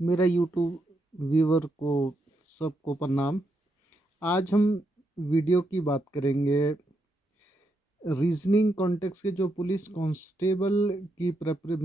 मेरा YouTube viewer को सबको प्रणाम। आज हम वीडियो की बात करेंगे रीजनिंग कॉन्टेक्स्ट के जो पुलिस कांस्टेबल की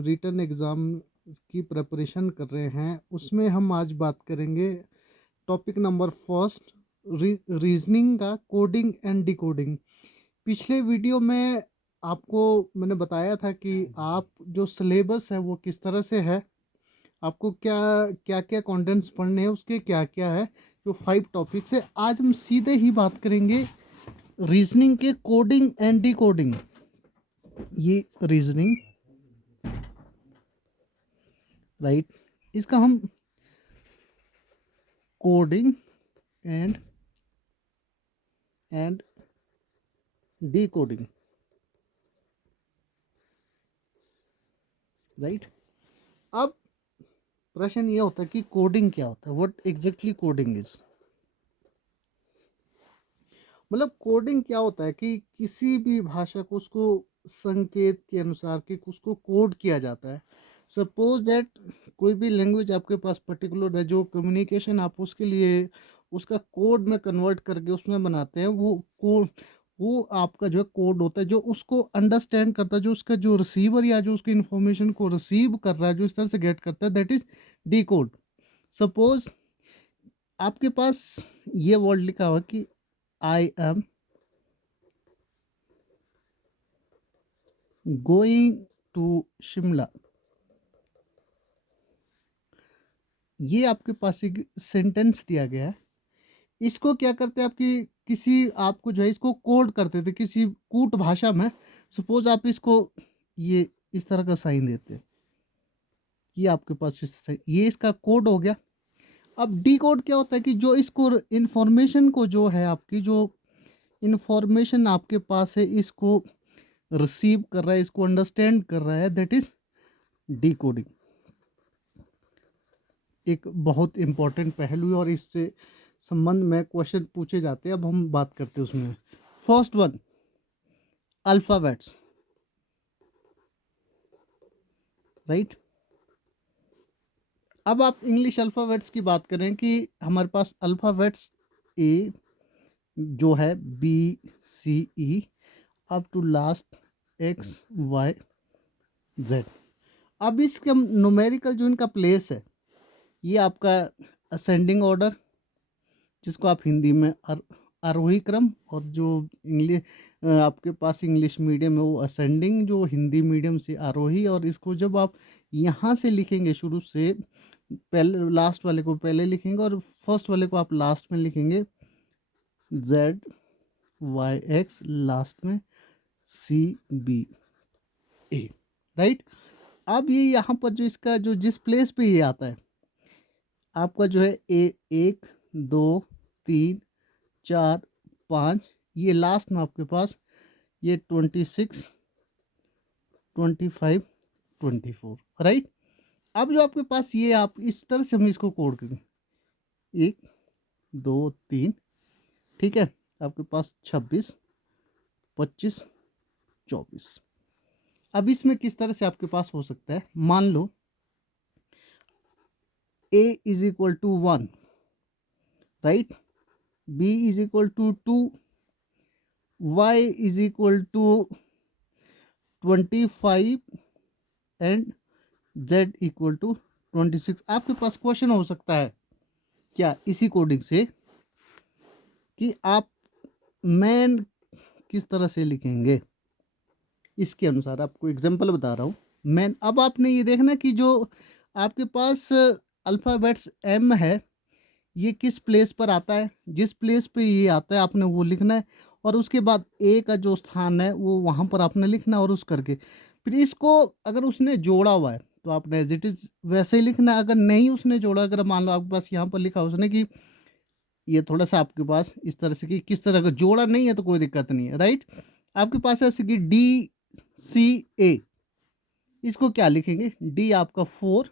रिटर्न एग्ज़ाम की प्रिपरेशन कर रहे हैं, उसमें हम आज बात करेंगे टॉपिक नंबर फर्स्ट, रीजनिंग का कोडिंग एंड डिकोडिंग। पिछले वीडियो में आपको मैंने बताया था कि आप जो सिलेबस है वो किस तरह से है, आपको क्या क्या क्या कंटेंट्स पढ़ने हैं, उसके क्या क्या है, जो 5 टॉपिक्स है। आज हम सीधे ही बात करेंगे रीजनिंग के कोडिंग एंड डिकोडिंग। ये रीजनिंग राइट, इसका हम coding and and decoding right. अब प्रश्न ये होता है कि कोडिंग क्या होता है, व्हाट एग्जैक्टली कोडिंग इज। मतलब कोडिंग क्या होता है कि किसी भी भाषा को उसको संकेत के अनुसार कि उसको कोड किया जाता है। सपोज दैट कोई भी लैंग्वेज आपके पास पर्टिकुलर है, जो कम्युनिकेशन आप उसके लिए उसका कोड में कन्वर्ट करके उसमें बनाते हैं, वो कोड, वो आपका जो है कोड होता है, जो उसको अंडरस्टैंड करता है, जो उसका जो रिसीवर या जो उसकी इंफॉर्मेशन को रिसीव कर रहा है, जो इस तरह से गेट करता है, that is decode. Suppose आपके पास ये वर्ड लिखा हुआ कि I am going to Shimla. ये आपके पास एक सेंटेंस दिया गया है। इसको क्या करते हैं, आपकी किसी आपको जो है इसको कोड करते थे किसी कूट भाषा में। सपोज आप इसको ये इस तरह का साइन देते हैं, ये आपके पास ये इसका कोड हो गया। अब डी कोड क्या होता है कि जो इसको इंफॉर्मेशन को जो है, आपकी जो इंफॉर्मेशन आपके पास है, इसको रिसीव कर रहा है, इसको अंडरस्टैंड कर रहा है, दैट इज डी कोडिंग। एक बहुत इम्पॉर्टेंट पहलू है और इससे संबंध में क्वेश्चन पूछे जाते हैं। अब हम बात करते हैं उसमें। First one, alphabets right. अब आप इंग्लिश अल्फ़ाबेट्स की बात करें कि हमारे पास अल्फ़ाबेट्स ए जो है B C E up to last X Y Z. अब इसके न्यूमेरिकल जो इनका प्लेस है, ये आपका असेंडिंग ऑर्डर, जिसको आप हिंदी में आरोही क्रम, और जो इंग्लिश आपके पास इंग्लिश मीडियम है वो असेंडिंग, जो हिंदी मीडियम से आरोही। और इसको जब आप यहाँ से लिखेंगे, शुरू से पहले लास्ट वाले को पहले लिखेंगे और फर्स्ट वाले को आप लास्ट में लिखेंगे, जेड वाई एक्स लास्ट में सी बी ए राइट। अब ये यहाँ पर जो इसका जो जिस प्लेस पे ये आता है, आपका जो है ए 1 2 3 4 5, ये लास्ट में आपके पास ये 26 25 24 राइट। अब जो आपके पास ये, आप इस तरह से हम इसको कोड करेंगे, 1 2 3, ठीक है, आपके पास 26 25 24। अब इसमें किस तरह से आपके पास हो सकता है, मान लो a is equal to 1 right, b is equal to 2, y is equal to 25 and z equal to 26। आपके पास क्वेश्चन हो सकता है क्या इसी कोडिंग से कि आप मैन किस तरह से लिखेंगे। इसके अनुसार आपको एग्जांपल बता रहा हूँ। मैन, अब आपने ये देखना कि जो आपके पास अल्फ़ाबेट्स एम है, ये किस प्लेस पर आता है, जिस प्लेस पे ये आता है आपने वो लिखना है, और उसके बाद ए का जो स्थान है वो वहाँ पर आपने लिखना है, और उस करके फिर इसको अगर उसने जोड़ा हुआ है तो आपने एज इट इज़ वैसे ही लिखना है। अगर नहीं उसने जोड़ा, अगर मान लो आपके पास यहाँ पर लिखा उसने कि ये थोड़ा सा आपके पास इस तरह से कि किस तरह का जोड़ा नहीं है तो कोई दिक्कत नहीं है राइट। आपके पास ऐसे कि डी सी ए, इसको क्या लिखेंगे, डी आपका 4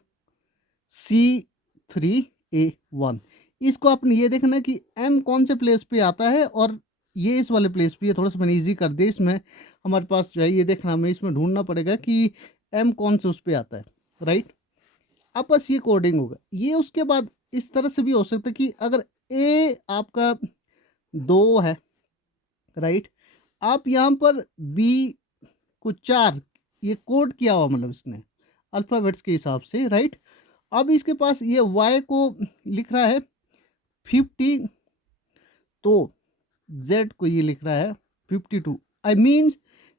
सी 3 ए 1। इसको आपने ये देखना कि एम कौन से प्लेस पे आता है और ये इस वाले प्लेस पे। थोड़ा सा मैंने ईजी कर दिया, इसमें हमारे पास जो है ये देखना, हमें इसमें ढूंढना पड़ेगा कि एम कौन से उस पे आता है राइट। अब बस ये कोडिंग होगा ये। उसके बाद इस तरह से भी हो सकता है कि अगर ए आपका 2 है, राइट, आप यहाँ पर बी को 4, ये कोड किया हुआ मतलब इसने अल्फ़ाबेट्स के हिसाब से, राइट। अब इसके पास ये वाई को लिख रहा है 50, तो जेड को ये लिख रहा है 52। आई मीन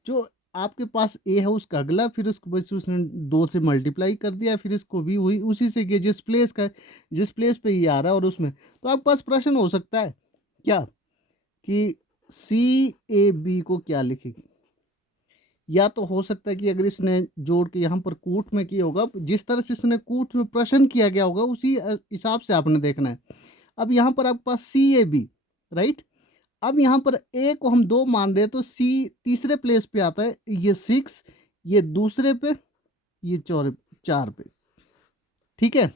जो आपके पास ए है उसका अगला, फिर उसको बस उसने 2 से मल्टीप्लाई कर दिया, फिर इसको भी वही उसी से किया जिस प्लेस पे ये आ रहा है और उसमें। तो आपके पास प्रश्न हो सकता है क्या कि सी ए बी को क्या लिखेगी, या तो हो सकता है कि अगर इसने जोड़ के यहाँ पर कूट में किया होगा, जिस तरह से इसने कूट में प्रश्न किया गया होगा उसी हिसाब से आपने देखना है। अब यहाँ पर आपके पास सी ए बी, राइट। अब यहाँ पर ए को हम 2 मान रहे हैं, तो सी तीसरे प्लेस पे आता है, ये 6, ये दूसरे पे, ये 4 पे, ठीक है।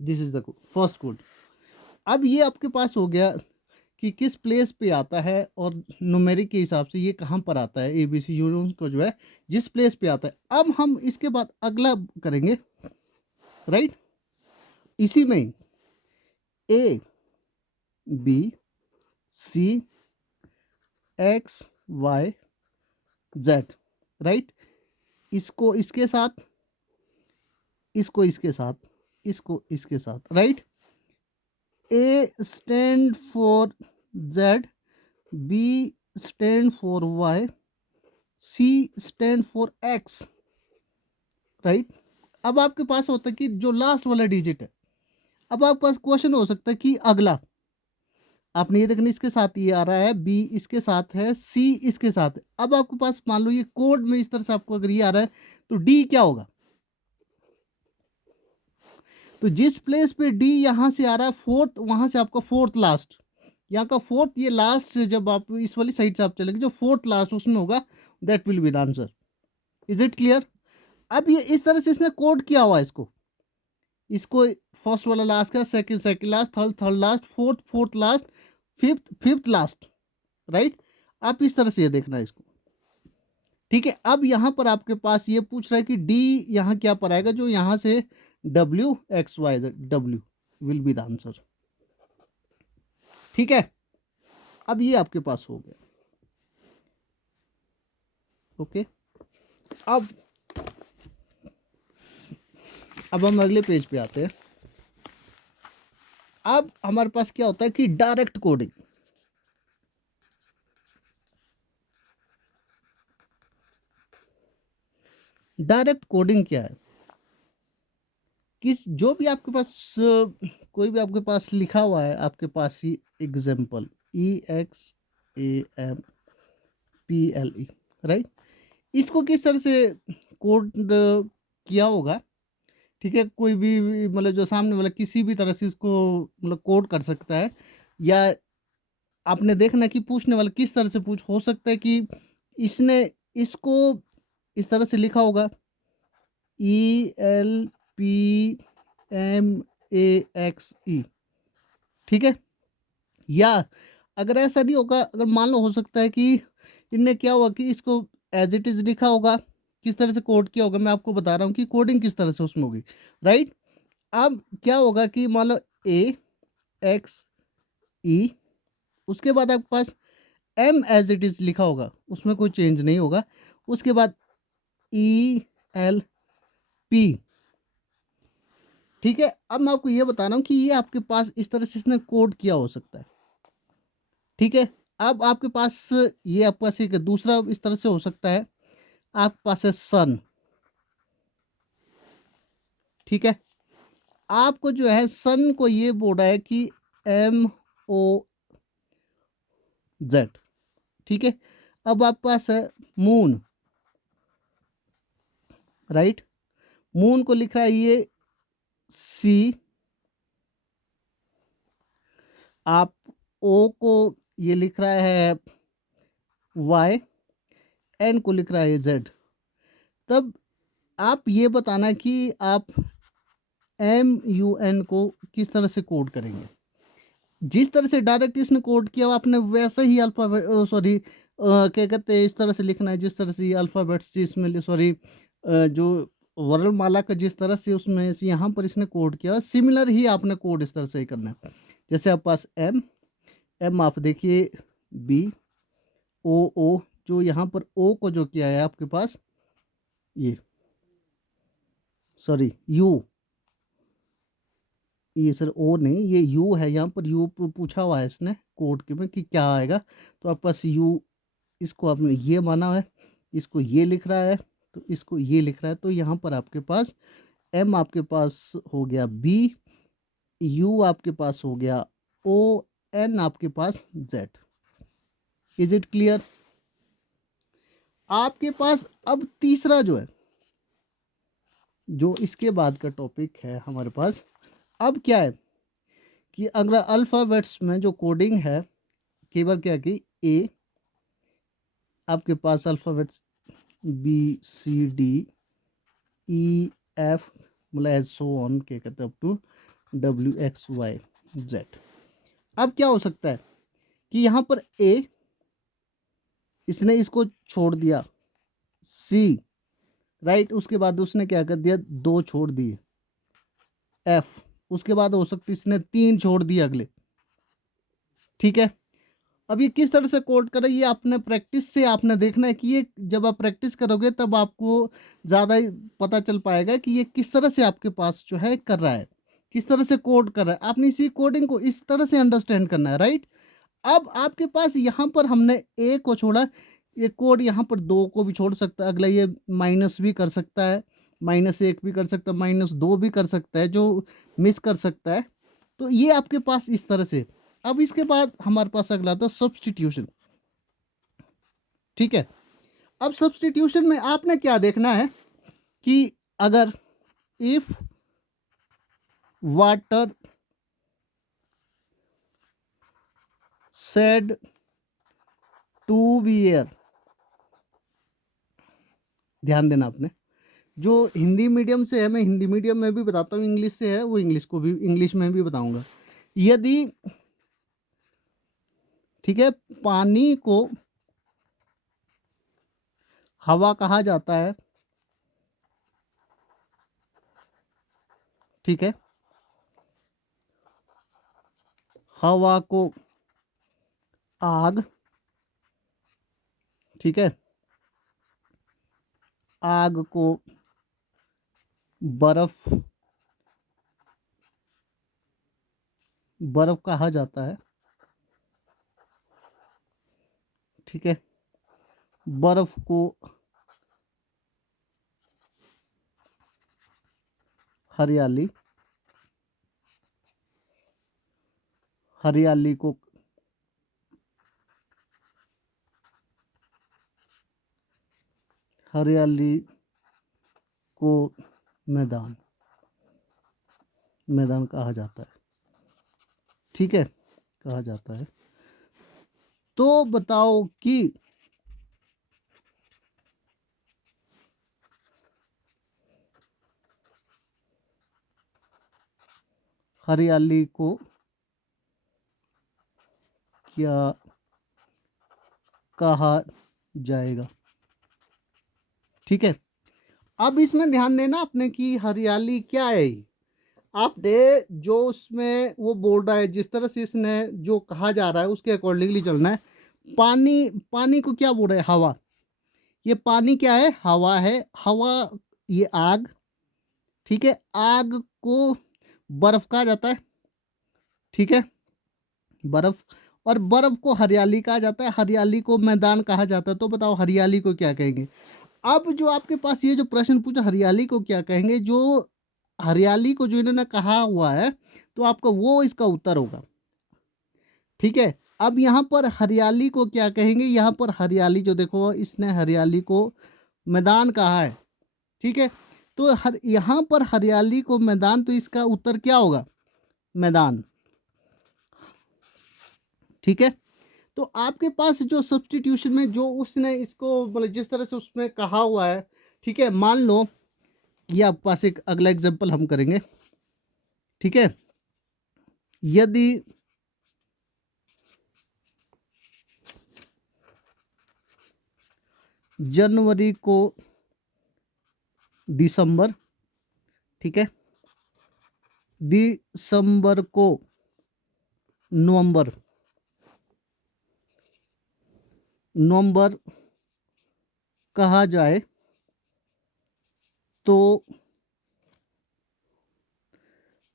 This is the first code. अब ये आपके पास हो गया कि किस प्लेस पे आता है और न्यूमेरिक के हिसाब से ये कहाँ पर आता है, ABC यूनियन को जो है जिस प्लेस पे आता है। अब हम इसके बाद अगला करेंगे, राइट। इसी में A B C X Y Z, right. इसको इसके साथ, इसको इसके साथ, इसको इसके साथ, right. A stand for Z, B stand for Y, C stand for X, right. अब आपके पास होता है कि जो लास्ट वाला डिजिट है, अब आपके पास क्वेश्चन हो सकता है कि अगला आपने ये देखना इसके साथ ये आ रहा है, बी इसके साथ है, सी इसके साथ है। अब आपके पास मान लो ये कोड में इस तरह से आपको अगर ये आ रहा है तो डी क्या होगा, तो जिस प्लेस पे डी यहां से आ रहा है फोर्थ, वहां से आपका फोर्थ लास्ट, यहाँ का फोर्थ ये लास्ट से जब आप इस वाली साइड से आप चलेंगे जो फोर्थ लास्ट उसमें होगा, that will be the answer. Is it clear. अब ये इस तरह से इसने कोड किया हुआ है इसको फर्स्ट वाला लास्ट का, second last, third last, fourth last, fifth last, right. आप इस तरह से ये देखना है इसको, ठीक है। अब यहाँ पर आपके पास ये पूछ रहा है कि डी यहाँ क्या पर आएगा, जो यहाँ से WXYZ, W will be the answer, ठीक है। अब ये आपके पास हो गया, ओके। अब हम अगले पेज पे आते हैं। अब हमारे पास क्या होता है कि डायरेक्ट कोडिंग। डायरेक्ट कोडिंग क्या है, किस जो भी आपके पास कोई भी आपके पास लिखा हुआ है, आपके पास ही एग्जाम्पल EXAMPLE, राइट। इसको किस तरह से कोड किया होगा, ठीक है। कोई भी मतलब जो सामने वाला किसी भी तरह से इसको मतलब कोड कर सकता है, या आपने देखना कि पूछने वाला किस तरह से पूछ हो सकता है कि इसने इसको इस तरह से लिखा होगा ELPMAXE, ठीक है। या अगर ऐसा नहीं होगा, अगर मान लो हो सकता है कि इनने क्या हुआ कि इसको एज इट इज लिखा होगा, किस तरह से कोड किया होगा, मैं आपको बता रहा हूँ कि कोडिंग किस तरह से उसमें होगी, राइट। अब क्या होगा कि मान लो AXE, उसके बाद आपके पास M एज इट इज लिखा होगा, उसमें कोई चेंज नहीं होगा। उसके बाद ELP, ठीक है। अब मैं आपको ये बता रहा हूँ कि ये आपके पास इस तरह से इसने कोड किया हो सकता है, ठीक है। अब आपके पास ये आपके पास एक दूसरा इस तरह से हो सकता है, आपके पास है सन, ठीक है। आपको जो है सन को ये बोला है कि MOZ, ठीक है। अब आपके पास है मून, राइट। मून को लिख रहा है ये C, आप O को ये लिख रहा है Y, N को लिख रहा है Z। तब आप ये बताना कि आप MUN को किस तरह से कोड करेंगे। जिस तरह से डायरेक्ट इसने कोड किया आपने वैसा ही अल्फाबेट, सॉरी क्या कहते हैं, इस तरह से लिखना है जिस तरह से अल्फ़ाबेट्स जिसमें, सॉरी जो वर्णमाला का जिस तरह से उसमें से यहाँ पर इसने कोड किया, सिमिलर ही आपने कोड इस तरह से ही करना है। जैसे आपके पास एम आप देखिए बी ओ, जो यहाँ पर ओ को जो किया है आपके पास ये सॉरी ये सर ओ नहीं, ये यू है, यहाँ पर यू पूछा हुआ है इसने कोड के में कि क्या आएगा, तो आपके पास यू, इसको आपने ये माना है, इसको ये लिख रहा है, तो इसको ये लिख रहा है, तो यहाँ पर आपके पास एम आपके पास हो गया बी, यू आपके पास हो गया ओ, एन आपके पास जेड। Is it clear? आपके पास अब तीसरा जो है, जो इसके बाद का टॉपिक है हमारे पास, अब क्या है कि अगर अल्फ़ाबेट्स में जो कोडिंग है, केवल क्या कि ए आपके पास alphabets B C D E F मतलब एज सो ऑन क्या कहते हैं up to W X Y Z. अब क्या हो सकता है कि यहाँ पर ए, इसने इसको छोड़ दिया, सी राइट, उसके बाद उसने क्या कर दिया, दो छोड़ दिए, एफ, उसके बाद हो सकती इसने तीन छोड़ दिए अगले, ठीक है। अब ये किस तरह से कोड करें, ये आपने प्रैक्टिस से आपने देखना है कि ये जब आप प्रैक्टिस करोगे तब आपको ज़्यादा पता चल पाएगा कि ये किस तरह से आपके पास जो है कर रहा है, किस तरह से कोड कर रहा है। आपने इसी कोडिंग को इस तरह से अंडरस्टैंड करना है, राइट। अब आपके पास यहाँ पर हमने ए को छोड़ा, ये कोड यहाँ पर दो को भी छोड़ सकता है, अगला ये माइनस भी कर सकता है, -1 भी कर सकता है, -2 भी कर सकता है, जो मिस कर सकता है। तो ये आपके पास इस तरह से। अब इसके बाद हमारे पास अगला था सब्स्टिट्यूशन, ठीक है। अब सब्स्टिट्यूशन में आपने क्या देखना है कि अगर if water said to be air, ध्यान देना आपने, जो हिंदी मीडियम से है मैं हिंदी मीडियम में भी बताता हूँ, इंग्लिश से है वो इंग्लिश को भी इंग्लिश में भी बताऊंगा। यदि ठीक है पानी को हवा कहा जाता है, ठीक है, हवा को आग, ठीक है, आग को बर्फ, बर्फ कहा जाता है, ठीक है, बर्फ को हरियाली, हरियाली को हरियाली को मैदान, मैदान कहा जाता है, ठीक है, कहा जाता है। तो बताओ कि हरियाली को क्या कहा जाएगा, ठीक है। अब इसमें ध्यान देना आपने कि हरियाली क्या है, आपने जो उसमें वो बोल रहा है जिस तरह से इसने जो कहा जा रहा है उसके अकॉर्डिंगली चलना है। पानी, पानी को क्या बोल रहे हैं, हवा, ये पानी क्या है, हवा है, हवा ये आग, ठीक है, आग को बर्फ कहा जाता है, ठीक है, बर्फ, और बर्फ को हरियाली कहा जाता है, हरियाली को मैदान कहा जाता है। तो बताओ हरियाली को क्या कहेंगे। अब जो आपके पास ये जो प्रश्न पूछा हरियाली को क्या कहेंगे, जो हरियाली को जो इन्होंने कहा हुआ है, तो आपका वो इसका उत्तर होगा, ठीक है। अब यहाँ पर हरियाली को क्या कहेंगे, यहाँ पर हरियाली जो देखो इसने हरियाली को मैदान कहा है, ठीक है, तो यहाँ पर हरियाली को मैदान, तो इसका उत्तर क्या होगा, मैदान, ठीक है। तो आपके पास जो सब्स्टिट्यूशन में जो उसने इसको मतलब जिस तरह से उसमें कहा हुआ है, ठीक है, मान लो ये आपके पास एक अगला एग्जांपल हम करेंगे, ठीक है। यदि जनवरी को दिसंबर, ठीक है, दिसंबर को नवंबर, नवंबर कहा जाए तो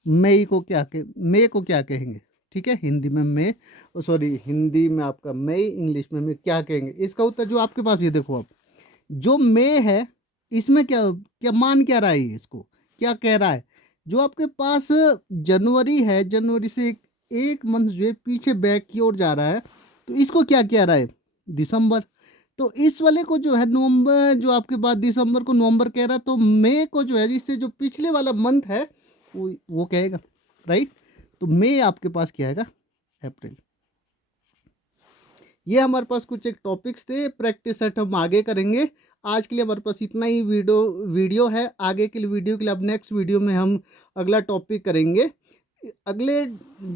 मई को क्या कहेंगे? ठीक है, हिंदी में मई, सॉरी हिंदी में आपका मई, इंग्लिश में क्या कहेंगे? इसका उत्तर जो आपके पास, ये देखो आप, जो मई है इसमें क्या क्या मान क्या रहा है, ये इसको क्या कह रहा है? जो आपके पास जनवरी है, जनवरी से एक मंथ जो है पीछे बैक की ओर जा रहा है, तो इसको क्या कह रहा है? दिसंबर। तो इस वाले को जो है नवंबर, जो आपके पास दिसंबर को नवंबर कह रहा है, तो मई को जो है इससे जो पिछले वाला मंथ है वो कहेगा, राइट? तो मई आपके पास क्या आएगा? अप्रैल। ये हमारे पास कुछ एक टॉपिक्स थे, प्रैक्टिस सेट हम आगे करेंगे। आज के लिए हमारे पास इतना ही वीडियो है। आगे के लिए वीडियो के लिए अब नेक्स्ट वीडियो में हम अगला टॉपिक करेंगे। अगले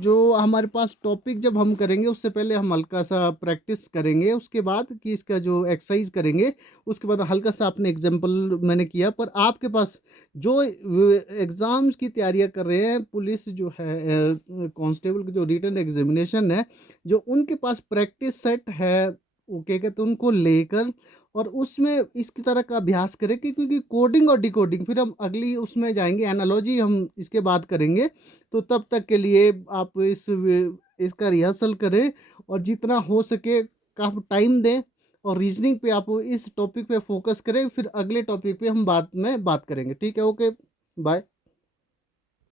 जो हमारे पास टॉपिक जब हम करेंगे उससे पहले हम हल्का सा प्रैक्टिस करेंगे, उसके बाद कि इसका जो एक्सरसाइज करेंगे, उसके बाद हल्का सा आपने एग्जाम्पल मैंने किया। पर आपके पास जो एग्ज़ाम्स की तैयारियां कर रहे हैं, पुलिस जो है, कांस्टेबल की जो रिटन एग्जामिनेशन है, जो उनके पास प्रैक्टिस सेट है, वो क्या कहते हैं, उनको लेकर और उसमें इसकी तरह का अभ्यास करें कि क्योंकि कोडिंग और डिकोडिंग फिर हम अगली उसमें जाएंगे, एनालॉजी हम इसके बाद करेंगे। तो तब तक के लिए आप इसका रिहर्सल करें और जितना हो सके आप टाइम दें और रीजनिंग पे आप इस टॉपिक पे फोकस करें। फिर अगले टॉपिक पे हम बाद में बात करेंगे। ठीक है, ओके, बाय।